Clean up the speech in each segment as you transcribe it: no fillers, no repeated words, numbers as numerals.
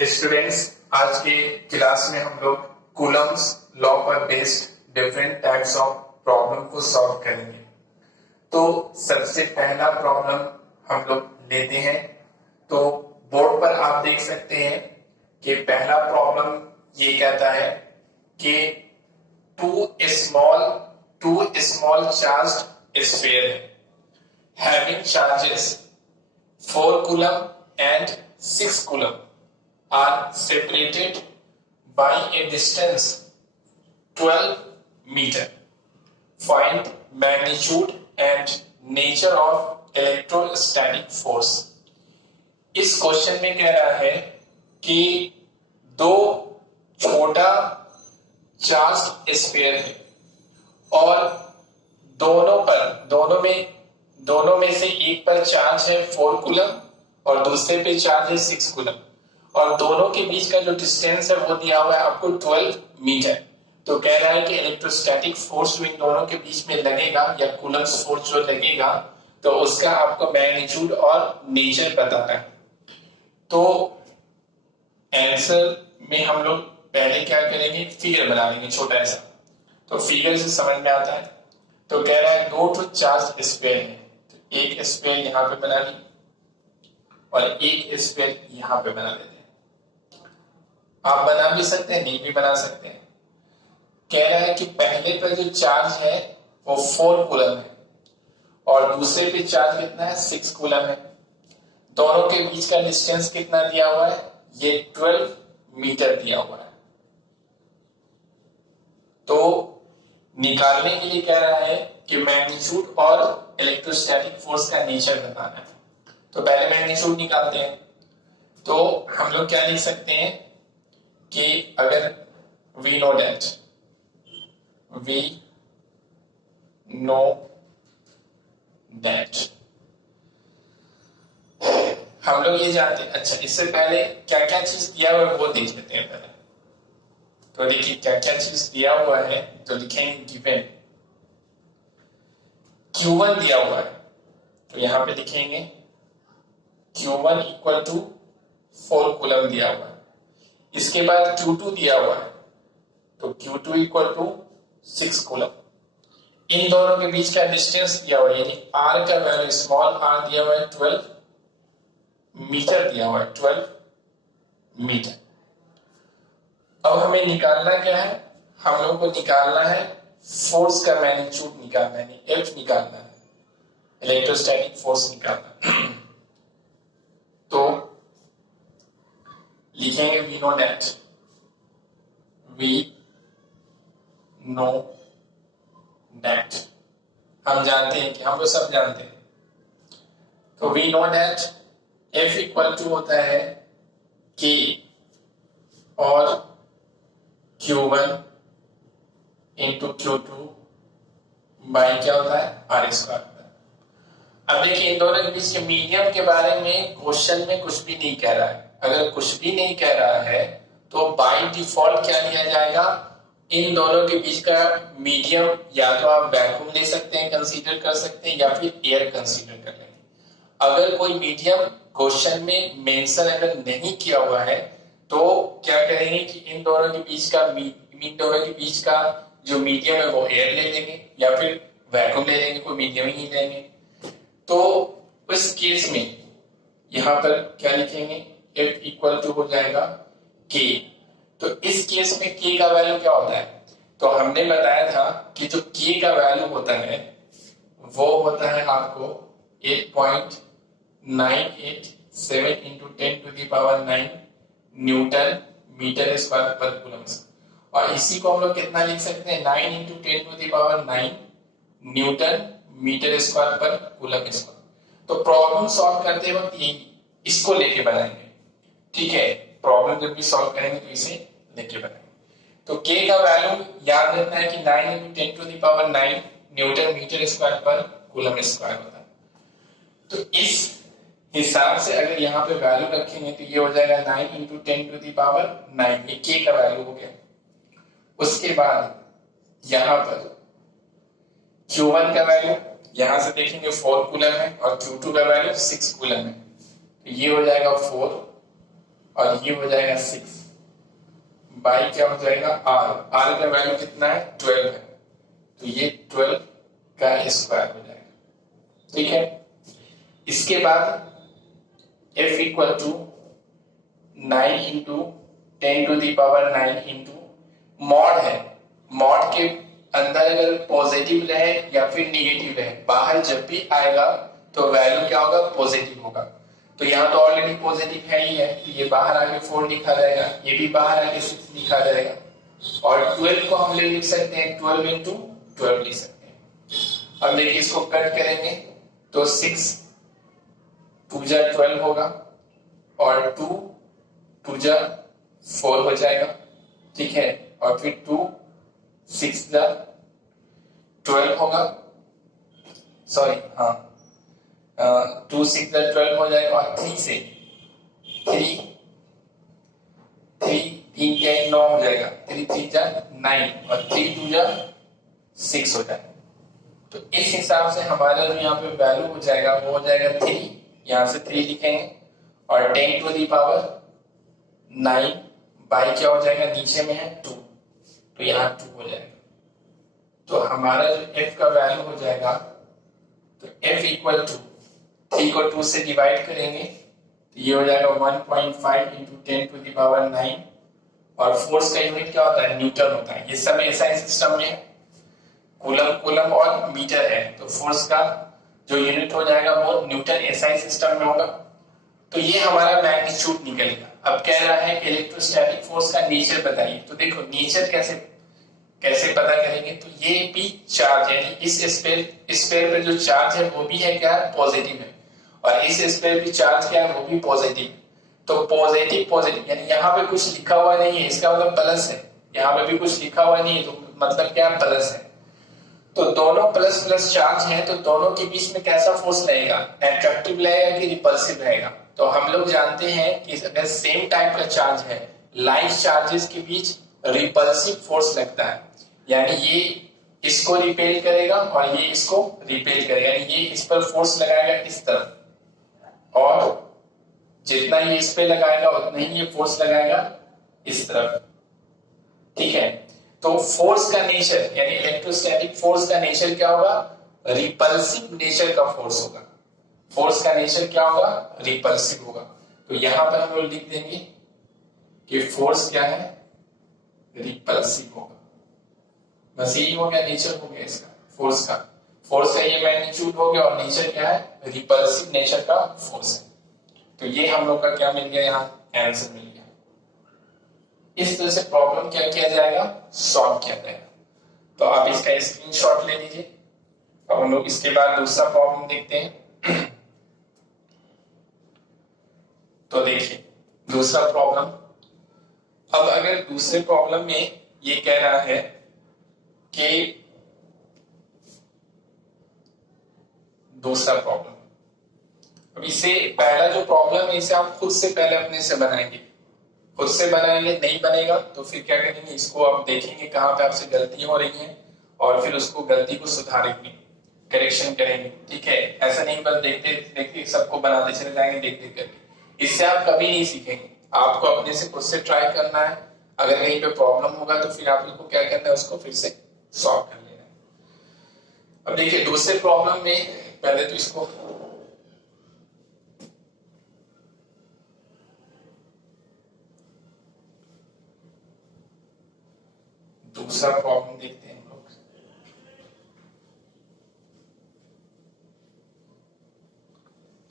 Students, आज के class में हम लोग कूलम्स लॉ पर based different types of problem को सॉल्व करेंगे। तो सबसे पहला प्रॉब्लम हम लोग लेते हैं। तो बोर्ड पर आप देख सकते हैं कि पहला प्रॉब्लम ये कहता है कि two small charged sphere having charges 4 coulomb and 6 coulomb are separated by a distance 12 meter. Find magnitude and nature of electrostatic force. इस क्वेश्चन में कह रहा है कि दो छोटा चार्ज स्फीयर है और दोनों में से एक पर चार्ज है 4 कूलम और दूसरे पे चार्ज है 6 कूलम और दोनों के बीच का जो डिस्टेंस है वो दिया हुआ है आपको 12 मीटर। तो कह रहा है कि इलेक्ट्रोस्टैटिक फोर्स जो इन दोनों के बीच में लगेगा या कूलम फोर्स जो लगेगा तो उसका आपको मैग्नीट्यूड और नेचर बताना है। तो आंसर में हम लोग पहले क्या करेंगे, फिगर बना लेंगे छोटा ऐसा, तो फिगर से समझ में आता है। तो कह रहा है दो तो चार्ज स्फीयर है, तो एक स्फीयर यहां पे बना ली और एक स्फीयर यहां पे बना लेते हैं। आप बना भी सकते हैं, नहीं भी बना सकते हैं। कह रहा है कि पहले पर जो चार्ज है वो 4 कूलम है और दूसरे पे चार्ज कितना है, 6 कूलम है। दोनों के बीच का डिस्टेंस कितना दिया हुआ है, ये 12 मीटर दिया हुआ है। तो निकालने के लिए कह रहा है कि मैग्नीट्यूड और इलेक्ट्रोस्टैटिक फोर्स का नेचर बताना है। तो पहले मैग्नीट्यूड निकालते हैं। तो हम लोग क्या लिख सकते हैं कि अगर वी नो दैट हम लोग ये जानते हैं। अच्छा, इससे पहले क्या क्या चीज दिया हुआ है वो देख लेते हैं पहले। तो देखिए क्या क्या चीज दिया हुआ है, तो लिखेंगे गिवन Q1 दिया हुआ है, तो यहां पे लिखेंगे Q1 इक्वल टू 4 कूलम दिया हुआ है। इसके बाद Q2 दिया हुआ है, तो Q2 इक्वल टू 6 कूलम। इन दोनों के बीच का डिस्टेंस दिया हुआ है, यानी R का वैल्यू स्मॉल r दिया हुआ है 12 मीटर दिया हुआ है, 12 मीटर। अब हमें निकालना क्या है, हम लोग को निकालना है फोर्स का मैग्नीट्यूड निकालना है, F निकालना है, इलेक्ट्रोस्टैटिक फोर्स निकालना है। तो लिखेंगे वी नो दैट हम जानते हैं कि हम लोग सब जानते हैं। तो we know that F equal to होता है K और Q1 इंटू Q2 बाई क्या होता है R स्क्वायर। अब देखिए इन दोनों के बीच के मीडियम के बारे में क्वेश्चन में कुछ भी नहीं कह रहा है। अगर कुछ भी नहीं कह रहा है तो बाय डिफॉल्ट क्या लिया जाएगा, इन दोनों के बीच का मीडियम या तो आप वैक्यूम ले सकते हैं, कंसीडर कर सकते हैं, या फिर एयर कंसीडर कर लेंगे। अगर कोई मीडियम क्वेश्चन में मेंशन अगर नहीं किया हुआ है तो क्या करेंगे कि इन दोनों के बीच का जो मीडियम है वो एयर ले लेंगे या फिर वैक्यूम ले लेंगे, कोई मीडियम ही नहीं लेंगे। तो उस केस में यहां पर क्या लिखेंगे, F इक्वल टू हो जाएगा K। तो इस केस में K का वैल्यू क्या होता है, तो हमने बताया था कि जो K का वैल्यू होता है वो होता है आपको 8.987 into 10 to the power 9 newton metre square पर कूलम। और इसी को हम लोग कितना लिख सकते हैं, 9 into 10 to the power 9 newton metre square पर कूलम स्क्वायर। तो प्रॉब्लम सॉल्व करते वक्त इसको लेके बनाएंगे, ठीक है। प्रॉब्लम जब भी सॉल्व करेंगे तो इसे लेके बनाएंगे। तो K का वैल्यू याद रखना है कि 9 into 10 to the power 9 newton metre square पर कूलम स्क्वायर होता है। तो इस हिसाब से अगर यहाँ पे वैल्यू रखेंगे तो ये हो जाएगा 9 इंटू 10 टू द पावर 9, ये K का वैल्यू हो गया। उसके बाद यहां पर Q1 का वैल्यू यहां से देखेंगे 4 कूलम है और Q2 का वैल्यू 6 कूलम है, तो ये हो जाएगा 4 और ये हो जाएगा 6 बाई क्या हो जाएगा आर, आर का वैल्यू कितना है 12 है, तो ये 12 का स्क्वायर हो जाएगा। ठीक है, इसके बाद f equal to 9 into 10 to the power 9 into mod है, मॉड के अंदर अगर पॉजिटिव रहे या फिर निगेटिव रहे, बाहर जब भी आएगा तो वैल्यू क्या होगा पॉजिटिव होगा। तो यहाँ तो ऑलरेडी पॉजिटिव है ही है, तो ये बाहर आके 4 लिखा जाएगा, ये भी बाहर आके 6 लिखा जाएगा, और 12 को हम लिख सकते हैं 12 इंटू 12 लिख सकते हैं। अब देखिए इसको कट करेंगे तो 6 2 जा 12 होगा और 2 2 जा 4 हो जाएगा। ठीक है, और फिर 2 6 जा 12 होगा, सॉरी हाँ 2 6 जा 12 हो जाएगा, और 3 से 3 क्या 9 हो जाएगा, 3 3 जा 9 और 3 2 जा 6 हो जाएगा। तो इस हिसाब से हमारा जो यहाँ पे वैल्यू हो जाएगा वो हो जाएगा 3, यहाँ से 3 लिखेंगे और 10 टू दी पावर 9 बाई क्या हो जाएगा, नीचे में है 2, तो यहाँ 2 हो जाएगा। तो हमारा जो f का वैल्यू हो जाएगा, तो f इक्वल टू 3 को 2 से डिवाइड करेंगे तो ये हो जाएगा 1.5 इंटू 10 टू दी पावर 9, और फोर्स का यूनिट क्या होता है न्यूटन होता है। ये सब एसआई सिस्टम में कूलम और मीटर है, तो फोर्स का जो यूनिट हो जाएगा वो न्यूटन एसआई सिस्टम में होगा। तो ये हमारा मैग्नीट्यूड निकल गया। अब कह रहा है इलेक्ट्रोस्टैटिक फोर्स का नेचर बताइए। तो देखो नेचर कैसे पता करेंगे, तो ये भी चार्ज यानी इस स्फीयर पे जो चार्ज है वो भी है क्या पॉजिटिव है, और इस स्फीयर पे चार्ज क्या है वो भी पॉजिटिव। तो पॉजिटिव यानी यहाँ पे कुछ लिखा हुआ नहीं है, इसका मतलब प्लस है, यहाँ पे भी कुछ लिखा हुआ नहीं है तो मतलब क्या प्लस है। तो दोनों प्लस प्लस चार्ज है, तो दोनों के बीच में कैसा फोर्स रहेगा, एट्रैक्टिव रहेगा कि रिपल्सिव रहेगा। तो हम लोग जानते हैं कि अगर सेम टाइप का चार्ज है, लाइट चार्जेस के बीच रिपल्सिव फोर्स लगता है, यानी ये इसको रिपेल करेगा और ये इसको रिपेल करेगा, यानी ये इस पर फोर्स लगाएगा इस तरफ, और जितना ये इस पे लगाएगा उतना ही ये फोर्स लगाएगा इस तरफ। ठीक है, तो फोर्स का नेचर यानी इलेक्ट्रोस्टैटिक फोर्स का नेचर क्या होगा, रिपल्सिव नेचर का फोर्स होगा। फोर्स का नेचर क्या होगा, रिपल्सिव होगा। तो यहां पर हम लोग लिख देंगे कि फोर्स क्या है, रिपल्सिव होगा। बस यही हो गया, नेचर हो गया इसका फोर्स का ये मैग्नीट्यूड हो गया, और नेचर क्या है, रिपल्सिव नेचर का फोर्स है। तो ये हम लोग का क्या मिल गया, यहाँ आंसर मिल गया। इस तरह से प्रॉब्लम क्या किया जाएगा, सॉल्व किया जाएगा। तो आप इसका स्क्रीनशॉट ले लीजिए। अब हम लोग इसके बाद दूसरा प्रॉब्लम देखते हैं। तो देखिए दूसरा प्रॉब्लम। अब अगर दूसरे प्रॉब्लम में ये कह रहा है कि दूसरा प्रॉब्लम, अब इसे पहला जो प्रॉब्लम है इसे आप खुद से पहले अपने से बनाएंगे, खुद से बनाएंगे, नहीं बनेगा तो फिर क्या करेंगे, इसको आप देखेंगे कहाँ पे आपसे गलती हो रही है और फिर उसको गलती को सुधारेंगे, करेक्शन करेंगे। ठीक है, ऐसा नहीं बस देखते देखते सबको बनाते चले जाएंगे देख देख करके, इससे आप कभी नहीं सीखेंगे। आपको अपने से खुद से ट्राई करना है, अगर कहीं पे प्रॉब्लम होगा तो फिर आपको क्या करना है, उसको फिर से सॉल्व कर लेना है। अब देखिए दूसरे प्रॉब्लम में पहले तो इसको दूसरा प्रॉब्लम देखते हैं हम लोग।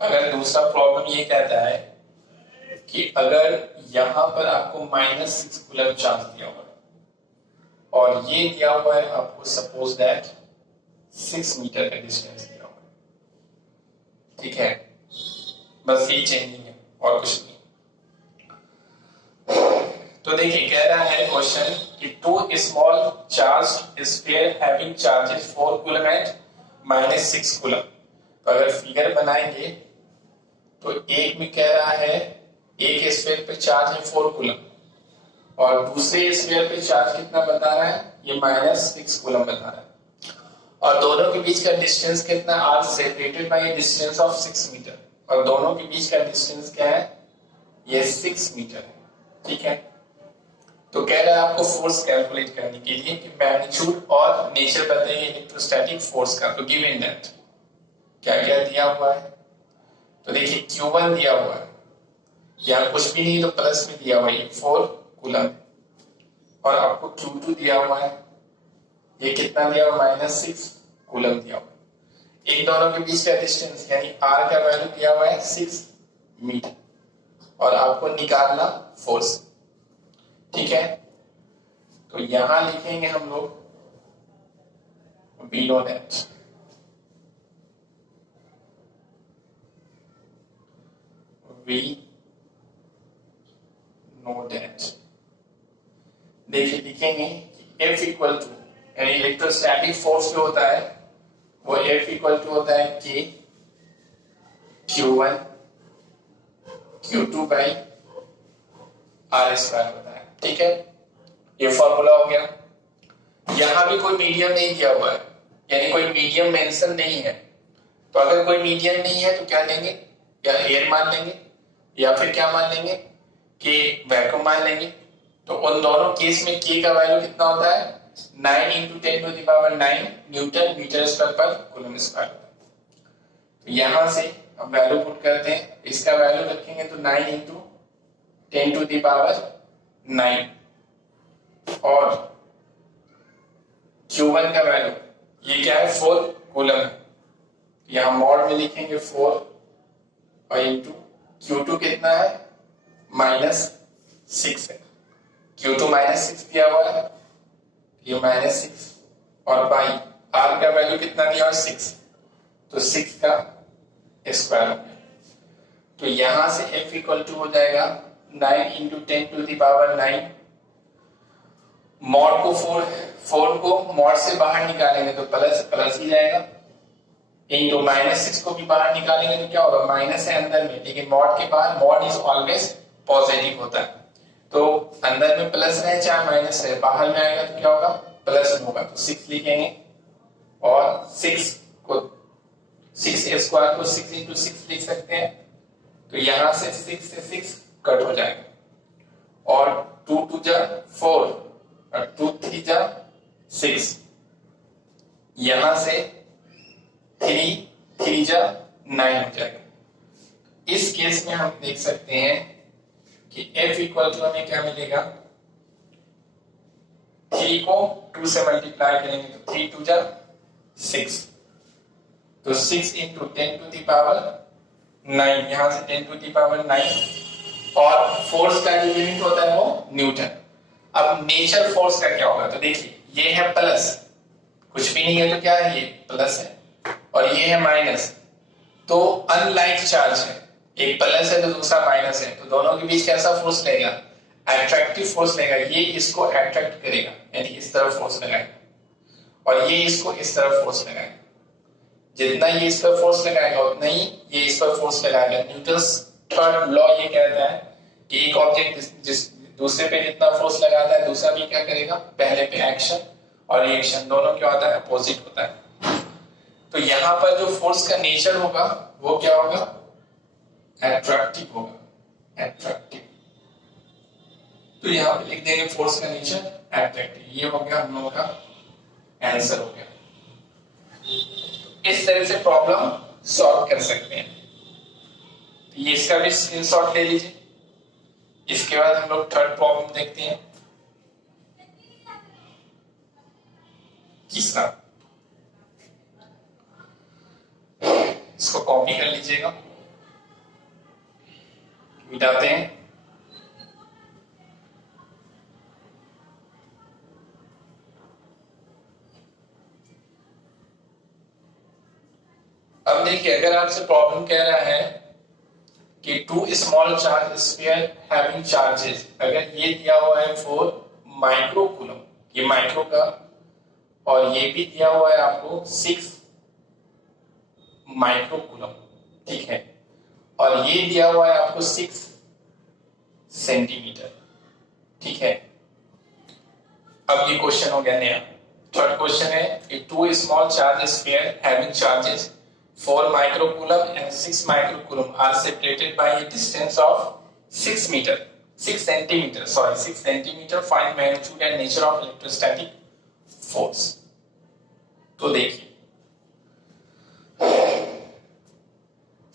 अगर दूसरा प्रॉब्लम ये कहता है कि अगर यहां पर आपको -6 कूलम चार्ज दिया हुआ है और ये दिया हुआ है आपको सपोज दैट 6 मीटर का डिस्टेंस दिया हुआ है। ठीक है, बस ये चेंजिंग है और कुछ नहीं। तो देखिए कह रहा है क्वेश्चन कि 2 small charge sphere having charges 4 coulomb at -6 coulomb. तो अगर फिगर बनाएंगे तो एक में कह रहा है एक स्फीयर पे चार्ज है 4 कूलम और दूसरे स्फीयर पे चार्ज कितना बता रहा है, ये -6 कूलम बता रहा है, और दोनों के बीच का डिस्टेंस कितना, are separated by distance of 6 metre, और दोनों के बीच का डिस्टेंस क्या है, ये 6 मीटर है, ठीक है। तो कह रहा है आपको फोर्स कैलकुलेट करने के लिए कि मैग्नीट्यूड और नेचर बताइए इलेक्ट्रोस्टैटिक फोर्स का। तो गिवन दैट क्या क्या दिया हुआ है, तो देखिए Q1 दिया हुआ है, यहाँ कुछ भी नहीं तो प्लस में दिया हुआ है 4 कूलम, और आपको Q2 दिया हुआ है, ये कितना दिया हुआ -6 कूलम दिया हुआ है। इन दोनों के बीच का डिस्टेंस यानी R का वैल्यू दिया हुआ है 6 मीटर, और आपको निकालना फोर्स, ठीक है। तो यहां लिखेंगे हम लोग V know that, V know that. देखिए लिखेंगे F इक्वल टू, यानी इलेक्ट्रोस्टैटिक फोर्स जो होता है वो F इक्वल टू होता है K Q1 Q2 by R square होता है, ठीक है। ये फॉर्मूला हो गया। यहां भी कोई मीडियम नहीं दिया हुआ है, यानी कोई मीडियम मेंशन नहीं है। तो अगर कोई मीडियम नहीं है तो क्या लेंगे, या एयर मान लेंगे या फिर क्या मान लेंगे कि वैक्यूम मान लेंगे। तो उन दोनों केस में K का वैल्यू कितना होता है 9 × 10⁹ न्यूटन मीटर स्क्वायर पर कूलम स्क्वायर। तो यहां से हम वैल्यू पुट करते हैं, इसका वैल्यू रखेंगे तो 9 × 10⁹ और Q1 का वैल्यू ये क्या है 4 कूलम है, यहां मॉड में लिखेंगे 4 और इंटू Q2 कितना है -6 है, Q2 -6 दिया हुआ है, ये -6 और बाई R का वैल्यू कितना दिया हुआ है 6, तो 6 का स्क्वायर हो गया। तो यहां से F इक्वल टू हो जाएगा 9 × 10⁹ मॉड को 4 को मॉड से बाहर निकालेंगे तो प्लस ही जाएगा, इंटू -6 को भी बाहर निकालेंगे तो क्या होगा माइनस है अंदर में, लेकिन मॉड के बाहर मॉड इज ऑलवेज पॉजिटिव होता है। तो अंदर में प्लस रहे चाहे माइनस रहे, बाहर में आएगा तो क्या होगा प्लस होगा। तो 6 लिखेंगे और 6 स्क्वायर को 6 × 6 लिख सकते हैं। तो यहां से 6 से 6 कट हो जाएगा और 2 × 2 = 4 और 2 × 3 = 6, यहां से 3 × 3 = 9 हो जाएगा। इस केस में हम देख सकते हैं कि F इक्वल टू हमें क्या मिलेगा, 3 को 2 से मल्टीप्लाई करेंगे तो 3 × 2 = 6, तो 6 × 10⁹ यहां से 10⁹ और फोर्स का जो यूनिट होता है वो न्यूटन। अब नेचर फोर्स का क्या होगा, तो देखिए ये है प्लस, कुछ भी नहीं है तो क्या है ये प्लस है, और ये है माइनस, तो अनलाइक चार्ज है, एक प्लस है तो दूसरा माइनस है, तो दोनों के बीच कैसा फोर्स लगेगा अट्रैक्टिव फोर्स लगेगा। ये इसको अट्रैक्ट करेगा यानी इस तरफ फोर्स लगाएगा और ये इसको इस तरफ फोर्स लगाएगा। जितना ये इस पर फोर्स लगाएगा उतना ही ये इस पर फोर्स लगाएगा। न्यूटन्स थर्ड लॉ ये कहता है कि एक ऑब्जेक्ट जिस दूसरे पे जितना फोर्स लगाता है दूसरा भी क्या करेगा, पहले पे एक्शन और रिएक्शन दोनों क्या होता है अपोजिट होता है। तो यहां पर जो फोर्स का नेचर होगा वो क्या होगा एट्रैक्टिव होगा, एट्रैक्टिव। तो यहां पे लिख देंगे फोर्स का नेचर एट्रैक्टिव। ये हो गया हम लोगों का आंसर हो गया। इस तरह से प्रॉब्लम सॉल्व कर सकते हैं। तो ये इसका भी स्क्रीनशॉट ले लीजिए। इसके बाद हम लोग थर्ड प्रॉब्लम देखते हैं, तीसरा। इसको कॉपी कर लीजिएगा, मिटाते हैं। अब देखिए अगर आपसे प्रॉब्लम कह रहा है कि 2 small charge sphere having charges, अगर ये दिया हुआ है 4 माइक्रो कूलम, ये माइक्रो का, और ये भी दिया हुआ है आपको 6 माइक्रो कूलम, ठीक है, और ये दिया हुआ है आपको 6 सेंटीमीटर, ठीक है। अब ये क्वेश्चन हो गया नया। थर्ड क्वेश्चन है कि 2 small charge sphere having charges 4 microcoulomb and 6 microcoulomb are separated by a distance of 6 metre 6 centimetre sorry 6 centimetre find magnitude and nature of electrostatic force. तो देखिए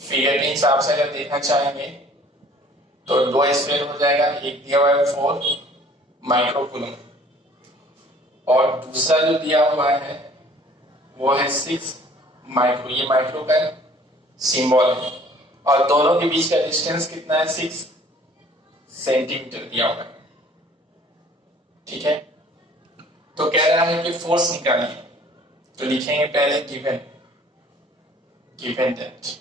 फिगर के हिसाब से अगर देखना चाहेंगे तो 2 स्क्वायर हो जाएगा, एक दिया हुआ है 4 माइक्रो कूलम और दूसरा जो दिया हुआ है वो है 6 माइक्रो, ये माइक्रो का सिंबल है और दोनों के बीच का डिस्टेंस कितना है 6 सेंटीमीटर दिया हुआ है। ठीक है, तो कह रहा है कि फोर्स निकालिए, तो लिखेंगे पहले गिवन दैट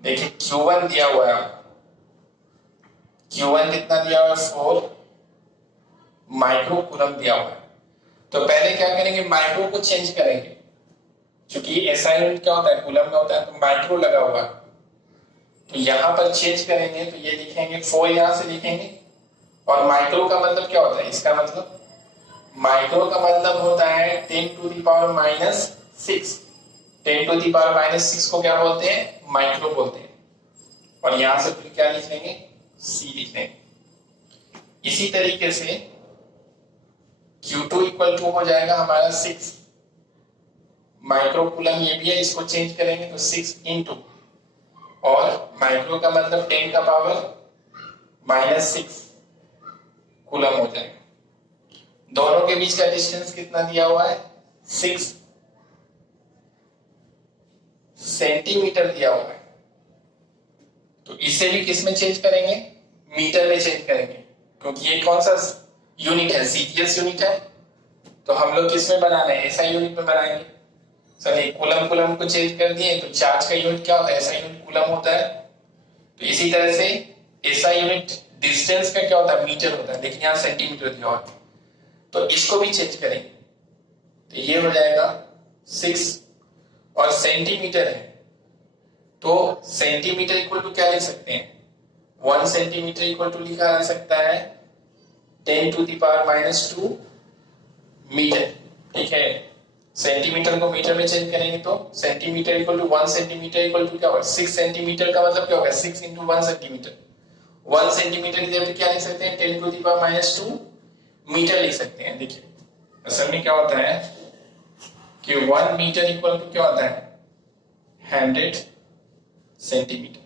देखिए Q1 दिया हुआ है, Q1 कितना दिया हुआ है 4 माइक्रो कूलम दिया हुआ है। तो पहले क्या करेंगे माइक्रो को चेंज करेंगे, क्योंकि एसआई यूनिट क्या होता है कूलम में होता है, तो माइक्रो लगा हुआ है तो यहां पर चेंज करेंगे तो ये लिखेंगे 4 यहां से लिखेंगे और माइक्रो का मतलब क्या होता है, इसका मतलब माइक्रो का मतलब होता है 10 to the power minus 6। 10 to the power minus 6 को क्या बोलते हैं माइक्रो बोलते हैं और यहां से फिर क्या लिख लेंगे C लिख लेंगे। इसी तरीके से Q2 इक्वल टू हो जाएगा हमारा 6 माइक्रो कूलम, ये भी है इसको चेंज करेंगे तो 6 इंटू और माइक्रो का मतलब 10 का पावर माइनस 6 कूलम हो जाएगा। दोनों के बीच का डिस्टेंस कितना दिया हुआ है 6 सेंटीमीटर दिया हुआ है, तो इसे भी किस में चेंज करेंगे मीटर में चेंज करेंगे, क्योंकि ये कौन सा यूनिट है सीजीएस यूनिट है, तो हम लोग किस में बनाना है एसआई यूनिट में बनाएंगे। चलिए कूलम को चेंज कर दिए तो चार्ज का यूनिट क्या होता है एसआई यूनिट कूलम होता है, तो इसी तरह से एसआई यूनिट डिस्टेंस का क्या होता है मीटर होता है, लेकिन यहाँ सेंटीमीटर दिया हुआ है तो इसको भी चेंज करेंगे तो ये हो जाएगा 6 और सेंटीमीटर है तो सेंटीमीटर इक्वल टू क्या लिख सकते हैं 1 सेंटीमीटर इक्वल टू लिखा जा सकता है 10 to the power minus 2 metre. ठीक है, सेंटीमीटर को मीटर में चेंज करेंगे तो centimetre equal to 1 centimetre equal to क्या होगा 6 सेंटीमीटर का मतलब क्या होगा 6 इंटू 1 सेंटीमीटर। 1 सेंटीमीटर की जगह क्या लिख सकते हैं 10 to the power minus 2 metre लिख सकते हैं। देखिए असल में क्या होता है कि 1 मीटर इक्वल टू क्या होता है 100 सेंटीमीटर,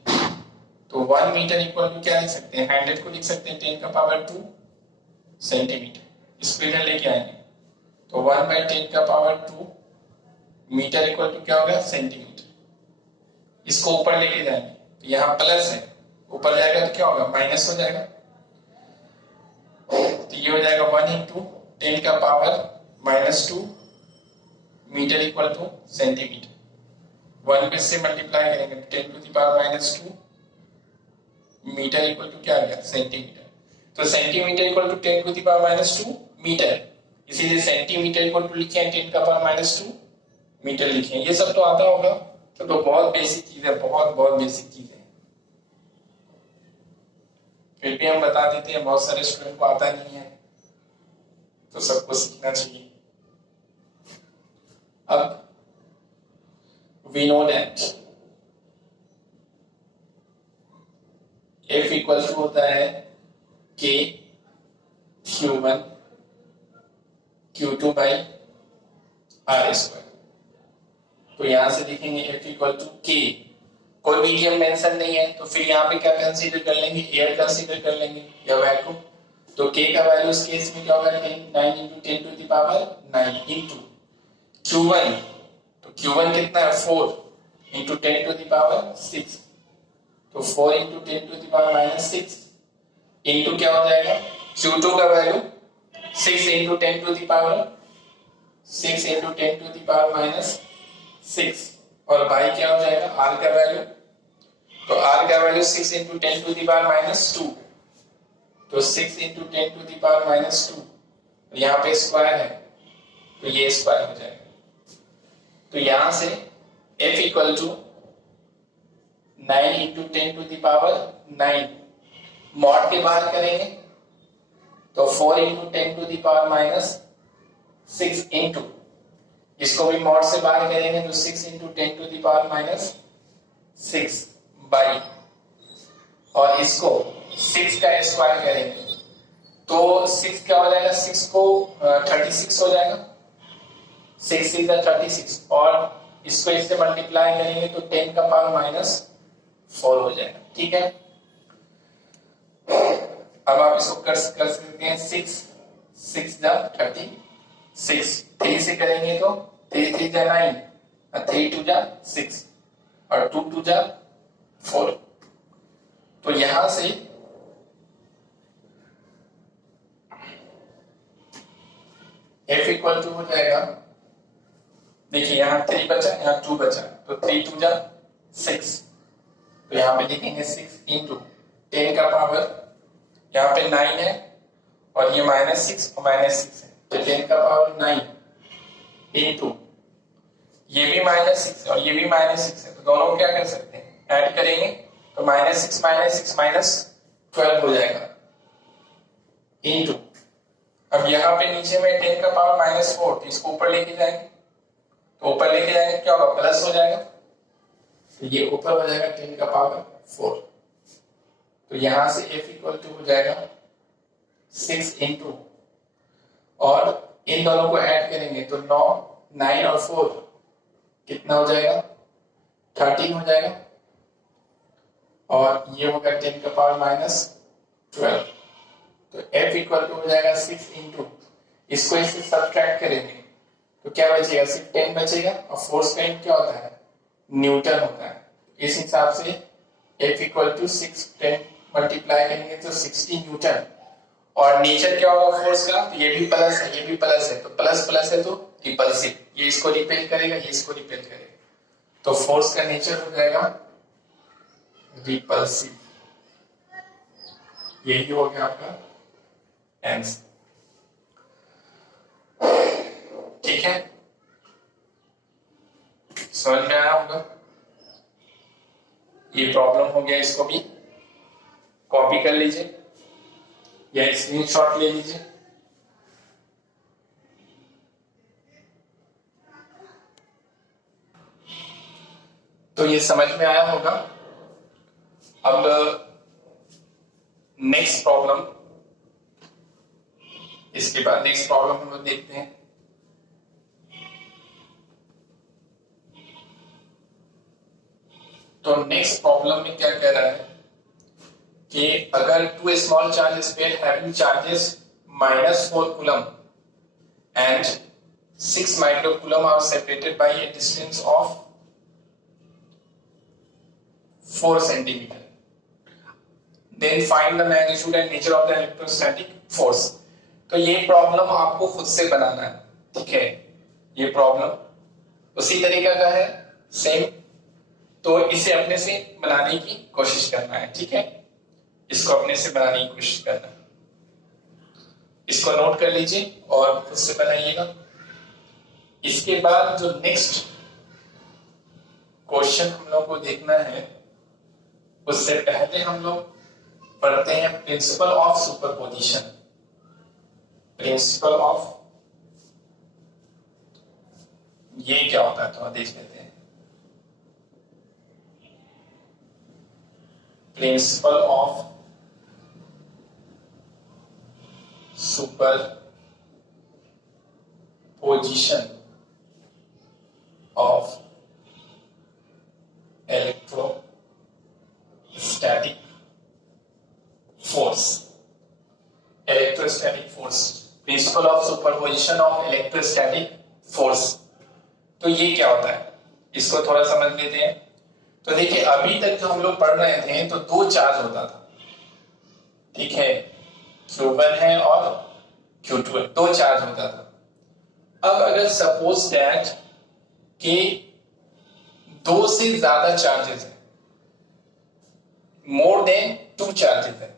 तो 1 मीटर इक्वल टू क्या लिख सकते हैं 100 को लिख सकते हैं 10 का पावर 2 सेंटीमीटर, इसको इधर लेके आएंगे तो 1 बाई 10 का पावर 2 मीटर इक्वल टू क्या होगा सेंटीमीटर। इसको ऊपर लेके जाएंगे तो यहाँ प्लस है, ऊपर जाएगा तो क्या होगा माइनस हो जाएगा, तो ये हो जाएगा 1 इंटू 10 का power minus 2 metre equal to centimetre. 1 पे से मल्टीप्लाई करेंगे 10 to the power minus 2 metre equal to क्या आ गया सेंटीमीटर, तो centimetre equal to 10 to the power minus 2 metre, इसीलिए सेंटीमीटर इक्वल टू लिखे 10 का पावर माइनस 2 मीटर लिखे। ये सब तो आता होगा, तो बहुत बेसिक चीज है, बहुत बेसिक चीज है, फिर भी हम बता देते हैं बहुत सारे स्टूडेंट को आता नहीं है तो सबको सीखना चाहिए। अब we know that F equal to होता है K Q1 Q2 by R square, तो यहां से लिखेंगे F इक्वल टू K, कोई मीडियम मेंशन नहीं है तो फिर यहाँ पे क्या कंसीडर कर लेंगे एयर कंसीडर कर लेंगे या वैक्यूम, तो K का वैल्यू इस केस में क्या होगा 9 into 10 to the power 9 into Q1, तो Q1 कितना है 4 इंटू 10 टू द पावर 6, तो 4 into 10 to the power minus 6 into क्या हो जाएगा Q2 का value 6 into 10 to the power 6 into 10 to the power minus 6 और बाई क्या हो जाएगा R का वैल्यू, तो R का value 6 into 10 to the power minus 2, तो 6 into 10 to the power minus 2, यहाँ पे स्क्वायर है तो ये स्क्वायर हो जाएगा, तो यहां से F equal to 9 into 10 to the power 9 mod के बाहर करेंगे तो 4 into 10 to the power minus 6 into इसको भी मॉड से बाहर करेंगे तो 6 into 10 to the power minus 6 by और इसको 6 का स्क्वायर करेंगे तो 6 क्या हो जाएगा, 6 को 36 हो जाएगा, 6 इज 36 और इसको इससे मल्टीप्लाई करेंगे तो 10 का पावर -4 हो जाएगा। ठीक है, अब आप इसको कर सकते हैं 6 जा 36, 3 से करेंगे तो 3 3 जा 9, 3 2 जा 6 और 2 2 जा 4। तो यहां से f इक्वल टू हो जाएगा, देखिए यहाँ 3 बचा, यहाँ 2 बचा, तो 3 2 जा 6, तो यहाँ पे लिखेंगे 6 इंटू 10 का पावर, यहाँ पे 9 है और ये -6 और -6 है, तो 10 का पावर 9 इंटू ये भी -6 और ये भी -6 है, तो दोनों को क्या कर सकते हैं, ऐड करेंगे तो -6 -12 हो जाएगा इंटू, अब यहाँ पे नीचे में 10 का पावर -4, तो इसको ऊपर लेके जाएंगे, तो ऊपर लेके जाएंगे क्या होगा, प्लस हो जाएगा, तो ये ऊपर हो जाएगा 10 का पावर 4। तो यहां से f इक्वल टू हो जाएगा 6 इंटू, और इन दोनों को ऐड करेंगे तो 9 और 4 कितना हो जाएगा, 13 हो जाएगा, और ये होगा 10 का पावर -12। तो f इक्वल टू हो जाएगा 6 इंटू, इसको इससे सब्ट्रैक्ट करेंगे तो क्या बचेगा, सिर्फ 10 बचेगा, और फोर्स का यूनिट क्या होता है, न्यूटन होता है। इस हिसाब से f इक्वल टू 6 10 मल्टीप्लाई करेंगे तो 60 न्यूटन, और नेचर क्या होगा फोर्स का, तो ये भी प्लस है ये भी प्लस है, तो प्लस प्लस है तो रिपल्सिव, ये इसको रिपेल करेगा ये इसको रिपेल करेगा, तो फोर्स का नेचर हो जाएगा रिपल्सिव। यही हो गया आपका आंसर। ठीक है, समझ में आया होगा, ये प्रॉब्लम हो गया, इसको भी कॉपी कर लीजिए या स्क्रीनशॉट ले लीजिए। तो ये समझ में आया होगा। अब नेक्स्ट प्रॉब्लम, इसके बाद नेक्स्ट प्रॉब्लम हम लोग देखते हैं। तो नेक्स्ट प्रॉब्लम में क्या कह रहा है कि अगर 2 small charges pair having charges -4 coulomb and 6 micro coulomb are separated by a distance of 4 centimetre, then find the magnitude and nature of the electrostatic force. तो ये प्रॉब्लम आपको खुद से बनाना है, ठीक है, ये प्रॉब्लम उसी तरीके का है सेम, तो इसे अपने से बनाने की कोशिश करना है। ठीक है, इसको अपने से बनाने की कोशिश करना है, इसको नोट कर लीजिए और खुद से बनाइएगा। इसके बाद जो नेक्स्ट क्वेश्चन हम लोग को देखना है, उससे पहले हम लोग पढ़ते हैं principle of superposition. Principle of, ये क्या होता है तो देख लेते हैं। Principle of superposition of electrostatic force. Electrostatic force, principle of superposition of electrostatic force. तो ये क्या होता है, इसको थोड़ा समझ लेते हैं। तो देखिए, अभी तक जो हम लोग पढ़ रहे थे तो 2 चार्ज होता था, ठीक है, Q1 है और Q2 है, 2 चार्ज होता था। अब अगर सपोज दैट कि 2 से ज्यादा चार्जेस है, मोर देन 2 चार्जेस है,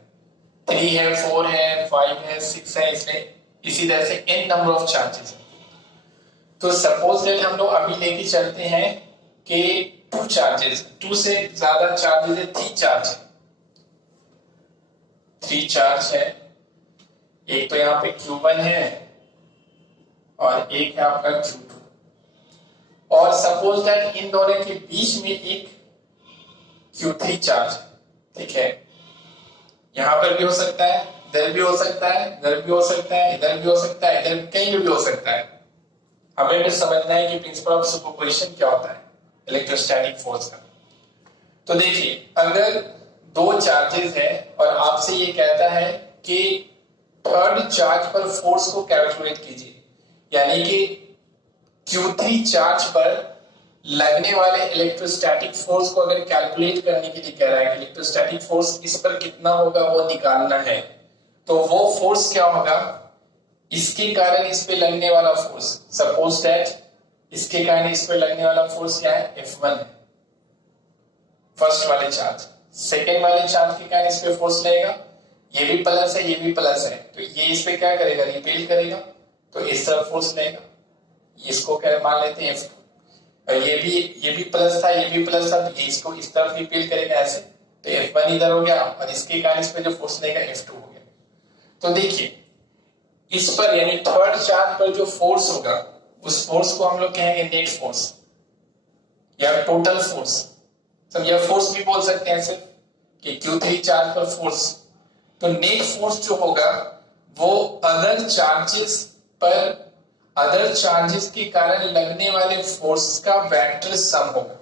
3 है 4 है 5 है 6 है, इसलिए इसी तरह से n नंबर ऑफ चार्जेस है। तो सपोज दैट हम लोग अभी लेके चलते हैं कि 2 चार्जेस, 2 से ज्यादा चार्जेस है, 3 चार्ज है, 3 चार्ज है। एक तो यहाँ पे Q1 है और एक है आपका Q2, और सपोज दैट इन दोनों के बीच में एक Q3 चार्ज है, ठीक है। यहाँ पर भी हो सकता है, इधर भी हो सकता है, इधर भी हो सकता है, इधर भी हो सकता है, इधर कहीं भी हो सकता है। हमें भी समझना है कि प्रिंसिपल ऑफ सुपरपोजिशन क्या होता है इलेक्ट्रोस्टैटिक फोर्स का। तो देखिए, अगर दो चार्जेस है और आपसे ये कहता है कि थर्ड चार्ज पर फोर्स को कैलकुलेट कीजिए, यानी कि Q3 चार्ज पर लगने वाले इलेक्ट्रोस्टैटिक फोर्स को अगर कैलकुलेट करने के लिए कह रहा है कि इलेक्ट्रोस्टैटिक फोर्स इस पर कितना होगा वो निकालना है, तो वो फोर्स क्या होगा, इसके कारण इस पे लगने वाला फोर्स, सपोज दैट इसके कारण इस पे लगने वाला फोर्स क्या है, F1 है, फर्स्ट वाले चार्ज। सेकेंड वाले चार्ज के कारण इस पे फोर्स लगेगा, ये भी प्लस है, ये भी प्लस है, तो ये इस पे क्या करेगा, रिपेल करेगा, तो इस तरफ फोर्स लगेगा, इसको क्या मान लेते हैं F2, और ये भी प्लस था, ये भी प्लस था, तो ये इसको इस तरफ रिपेल करेगा ऐसे, तो F1 इधर हो गया और इसके कारण इस पे जो फोर्स लगेगा F2 हो गया। तो देखिए, इस पर यानी थर्ड चार्ज पर जो फोर्स होगा उस फोर्स को हम लोग कहेंगे नेट फोर्स या टोटल फोर्स, समझिए फोर्स भी बोल सकते हैं सिर्फ कि Q3 चार्ज पर फोर्स। तो नेट फोर्स जो होगा वो अदर चार्जेस के कारण लगने वाले फोर्स का वेक्टर सम होगा।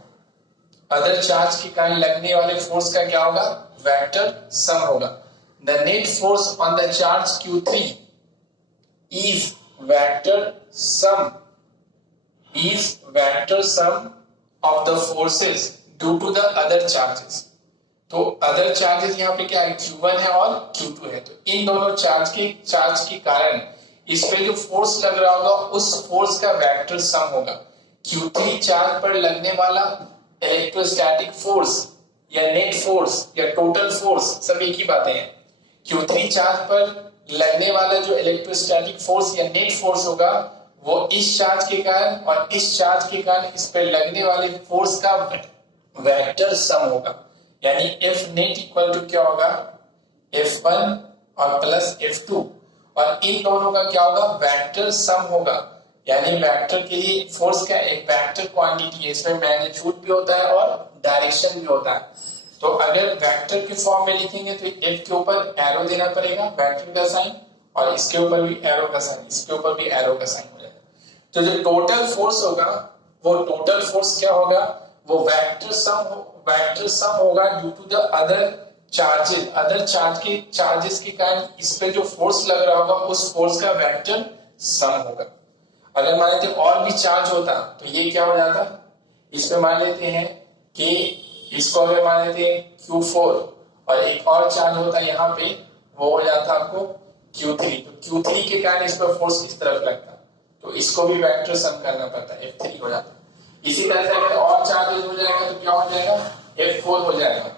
अदर चार्ज के कारण लगने वाले फोर्स का क्या होगा, वेक्टर सम होगा। The net force on the charge Q3 is vector sum of the forces due to the other charges। तो अदर चार्जेस यहाँ पे क्या है, Q1 है और Q2 है, तो इन दोनों चार्ज के कारण इस पे जो फोर्स लग रहा होगा उस फोर्स का वेक्टर सम होगा। Q3 चार्ज पर लगने वाला इलेक्ट्रोस्टैटिक फोर्स या नेट फोर्स या टोटल फोर्स सब एक ही बातें हैं। Q3 चार्ज पर लगने वाला जो इलेक्ट्रोस्टैटिक फोर्स या नेट फोर्स होगा वो इस चार्ज के कारण और इस चार्ज के कारण इस पर लगने वाले फोर्स का वेक्टर सम होगा, यानी F नेट इक्वल टू क्या होगा, F1 और प्लस F2, और इन दोनों का क्या होगा, वेक्टर सम होगा। यानी वेक्टर के लिए फोर्स का एक वेक्टर क्वांटिटी है, इसमें मैग्नीट्यूड भी होता है और डायरेक्शन भी होता है। तो अगर वेक्टर के फॉर्म में लिखेंगे तो F के ऊपर एरो देना पड़ेगा, वेक्टर का साइन, और इसके ऊपर भी एरो का साइन, इसके ऊपर भी एरो का साइन हो जाएगा। तो जो टोटल फोर्स होगा वो टोटल फोर्स क्या होगा, वो वेक्टर सम होगा due to the other charges के कारण इस पे जो फोर्स लग रहा होगा उस फोर्स का वेक्टर सम होगा। अगर मान लेते और भी चार्ज होता तो ये क्या हो जाता, इस पे मान लेते हैं कि इसको अगर मान लेते हैं Q4 और एक और चार्ज होता है यहाँ पे, वो हो जाता आपको Q3, तो Q3 के कारण इस पर फोर्स इस तरफ लगता, तो इसको भी वेक्टर सम करना पड़ता है, F3 हो जाता। इसी तरह से अगर और चार्जेस हो जाएगा तो क्या हो जाएगा, F4 हो जाएगा,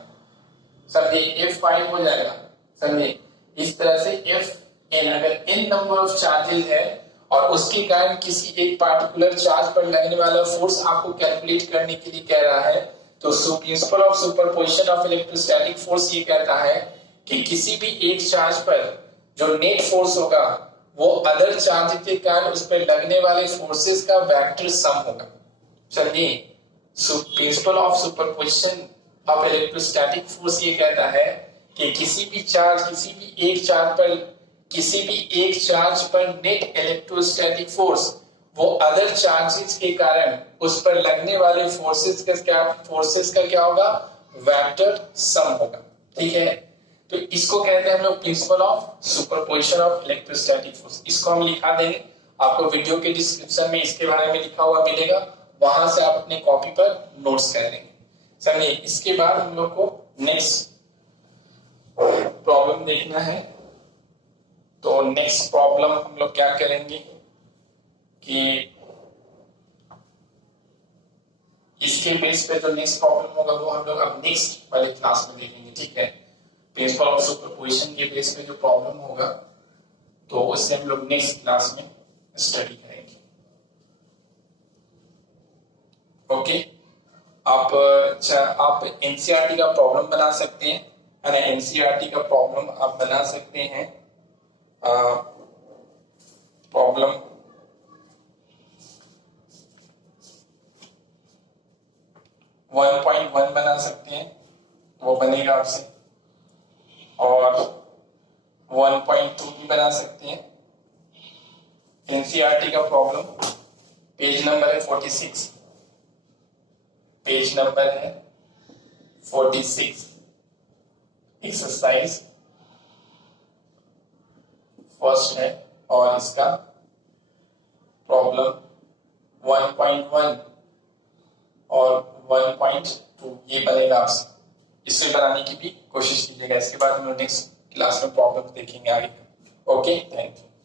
समझिए F5 हो जाएगा, समझिए इस तरह से Fn, अगर n नंबर ऑफ चार्जेस है और उसके कारण किसी एक पार्टिकुलर चार्ज पर लगने वाला फोर्स आपको कैलकुलेट करने के लिए कह रहा है, तो principle of superposition of electrostatic force ये कहता है कि किसी भी एक चार्ज पर जो नेट फोर्स होगा वो अदर चार्ज के कारण उस पर लगने वाले फोर्सेस का वेक्टर सम होगा। चलिए, principle of superposition of electrostatic force ये कहता है कि किसी भी एक चार्ज पर नेट इलेक्ट्रोस्टैटिक फोर्स वो अदर चार्जेस के कारण उस पर लगने वाले फोर्सेस का क्या होगा, वेक्टर सम होगा। ठीक है, तो इसको कहते हैं हम लोग principle of superposition of electrostatic force. इसको हम लिखा देंगे, आपको वीडियो के डिस्क्रिप्शन में इसके बारे में लिखा हुआ मिलेगा, वहां से आप अपने कॉपी पर नोट्स कर लेंगे। समझिए, इसके बाद हम लोग को नेक्स्ट प्रॉब्लम देखना है। तो नेक्स्ट प्रॉब्लम हम लोग क्या करेंगे कि इसके बेस पे जो नेक्स्ट प्रॉब्लम होगा वो हम लोग अब नेक्स्ट वाले क्लास में देखेंगे। ठीक है, प्रिंसिपल ऑफ सुपरपोजिशन के बेस पे जो प्रॉब्लम होगा तो उससे हम लोग नेक्स्ट क्लास में स्टडी करेंगे। ओके, आप एनसीईआरटी का प्रॉब्लम बना सकते हैं, है ना, एनसीईआरटी का प्रॉब्लम आप बना सकते हैं, प्रॉब्लम 1.1 बना सकते हैं, वो बनेगा आपसे। और 1.2 भी बना सकते हैं। एनसीईआरटी का प्रॉब्लम पेज नंबर है 46, पेज नंबर है 46, एक्सरसाइज फर्स्ट है और इसका प्रॉब्लम 1.1 और 1.2 ये बनेगा आपसे। इससे बनाने की भी कोशिश कीजिएगा। इसके बाद हम नेक्स्ट क्लास में प्रॉब्लम देखेंगे आगे। Okay, thank you.